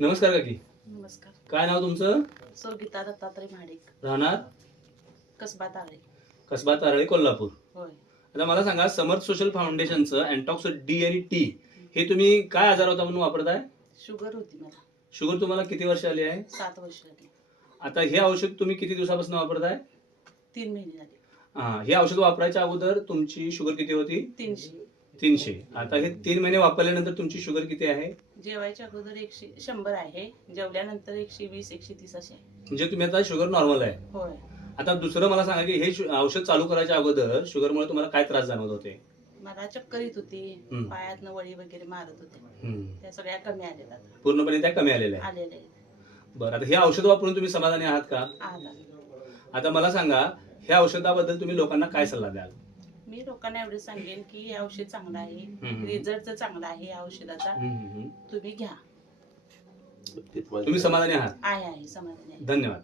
नमस्कार काकी. नमस्कार. काय नाव तुमचं? गीता दत्तात्रय महाडिक, राहणार कसबा ताळे. कसबा तारळे, कोल्हापूर. होय. आता मला सांगा, समर्थ सोशल फाउंडेशनचं अँटॉक्स डी आणि टी हे तुम्ही काय आजार होता म्हणून वापरताय? शुगर होती मला. शुगर तुम्हाला किती वर्ष आली आहे? 7 वर्ष झाली. आता हे औषध तुम्ही किती दिवसापासून वापरताय? 3 महिने झाले. हे औषध वापरायच्या अगोदर तुमची शुगर किती होती? 300. आता हे 3 महिने वापरल्यानंतर तुमची शुगर किती आहे? जेवायच्या अगोदर 100 आहे, जेवल्यानंतर 120 130 अशी आहे. म्हणजे तुम्ही आता शुगर नॉर्मल आहे. होय. आता दुसरं मला सांगा की हे औषध चालू करायच्या अगोदर शुगरमुळे तुम्हाला काय त्रास जाणवत होते? मला चक्कर येत होती, पायातनं वळी वगैरे मारत होते. त्या सगळ्या कमी आलेल्या आता. पूर्णपणे त्या कमी आलेल्या आहेत. आलेल्या आहेत. बरं, आता हे औषध वापरून तुम्ही समाधानी आहात का? आला. आता मला सांगा, ह्या औषधाबद्दल तुम्ही लोकांना काय सल्ला द्याल? मी लोकांना एवढे सांगेन की हे औषध चांगलं आहे, रिझल्ट चांगला आहे या औषधाचा, तुम्ही घ्या. तुम्ही समाधानी आहात? आहे समाधानी आहे. धन्यवाद.